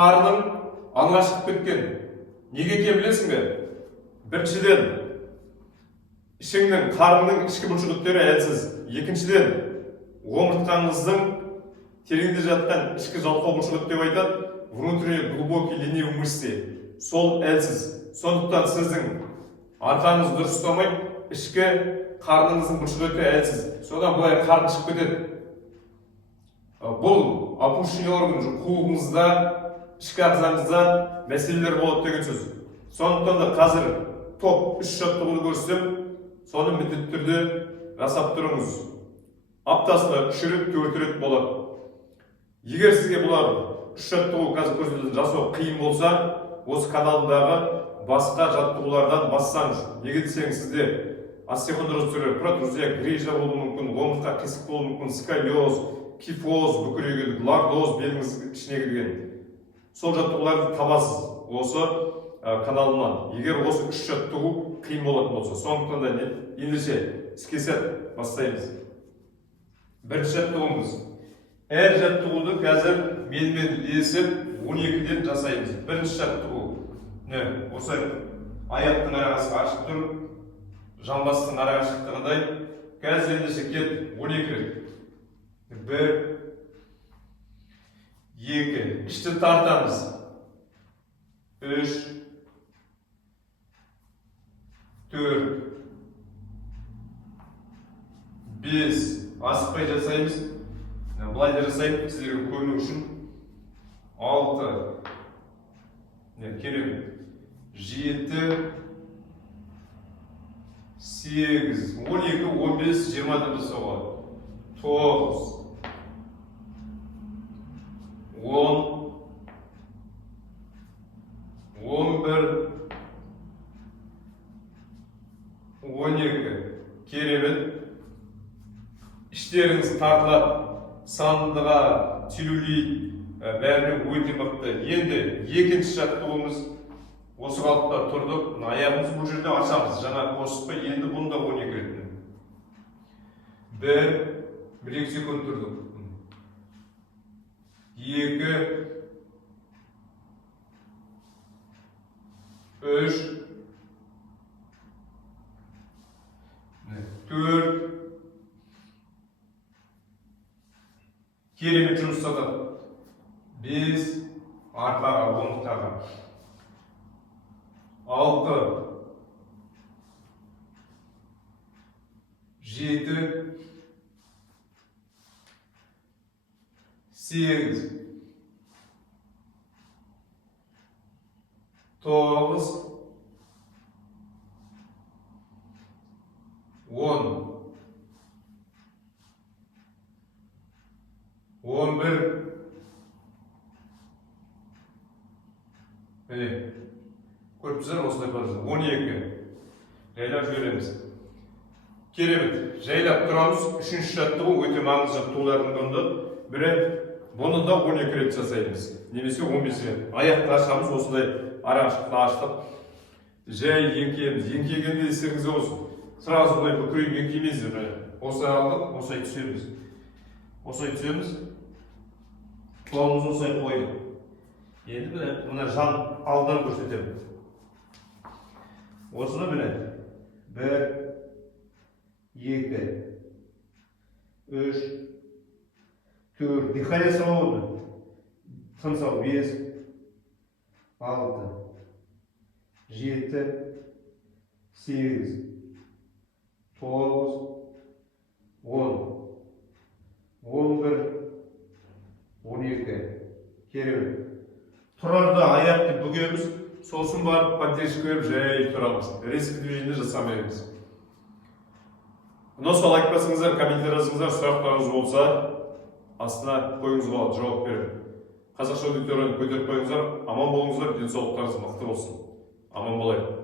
қарның алға шығып кеткен. Неге екенін білесің бе? Біріншіден, ішіңнің, қарның ішкі бұлшықеттері әлсіз. Екіншіден, омыртқаңыздың тереңде жатқан ішкі жалқау бұлшықет деп айтады, внутренний глубокий ленивый мышцы. Сол әлсіз. Сондықтан сіздің арқаңыз дұрыс ұстамай, ішкі қарныңыздың бұлшықеті әлсіз. Содан былай қарын шығып кетеді. Бұл опущенный орган қуығыңызда, ішкі ағзаңызда мәселелер болады деген сөз. Сондықтан да қазір топ 3 жаттығуды көрсетем, соны міндетті түрде жасап тұрыңыз. Аптасына 3 рет, 4 рет болады. Егер сізге бұлар 3 жаттығу қазір көрсетілген жасау қиын болса, осы каналымдағы басқа жаттығулардан бассаңыз. Неге десеңіз, сізде остеохондроз түрі, протрузия, грыжа болуы мүмкін, омыртқа қисық болуы мүмкін, сколиоз, кифоз, бүкірейгендік, лордоз белгіңіз ішіне кірген. Сол жаттығуларды табасыз осы каналымнан. Егер осы 3 жаттығу қиын болатын болса, сондықтан да ендеше іске сәт бастаймыз. Бірінші жаттығуымыз. Әр жаттығуды қазір менімен ілесіп 12-ден жасаймыз. Бірінші жаттығу. Осы аяқтың арасы ашық тұр, жамбастың ара ашықтығындай. Қазір ендеше кет 12 рет. 1, 2, ішті тартамыз. 3, 4, 5, асықпай жасаймыз. Бұлай да жасаймын, сіздерге көріну үшін. 6, керемет. 7, 8, 12, 15, 20 жасауға. 9, 10, 11, 12. Керемет. Іштеріңіз тартылады. Сандыға, целлюлит, бәрінің өте мықты. Енді екінші жаттығуымыз. Осы қалыпта тұрдық. Аяғымыз бұл жерде ашамыз. Жаңа қосыспай, енді бұнда 12 рет. 1 секунд тұрдық. 2, 3, 4. Керемет жұмыс жасады. 5, арқаға, омыртқаға. 6, 7, 8, 9, 10, 11. Көріпсіздер осылай барызды. 12. Жайлап жібереміз. Керемет. Жайлап тұрамыз. 3-ші жаттығу өте маңызды жаттығулардың бұнды. Бұны да 12 рет жасаймыз. Немесе 15 рет. Аяқты ашамыз. Осындай ара ашықтыны аштық. Жай еңкейміз. Еңкейгенде естеріңізде болсын. Сразу бұлай бүкірейіп еңкеймейіз. Осылай алдық. Осылай түсеміз. Осылай түсеміз. Қолымыз осылай қойдық. Енді мұна жан алдынан көрсетемін. Осыны біле. 1, 2, 3, 4. Дихание свободно. Тыныс ал. 5, 6, 7, 8, 9, 10, 11, 12. Керемет. Тұрарда аяқты бүгеміз, сосын барып поддержка беріп жай тұрамыз. Резкий движение жасамаймыз. Мұнысы лайк басыңыздар, комментарий жазыңыздар, сұрақтарыңыз болса, астына қойыңыз болады, жауап беріп. Қазақша аудиторияны көтеріп қойыңыздар, аман болыңыздар, денсаулықтарыңыз мықты болсын. Аман болайық.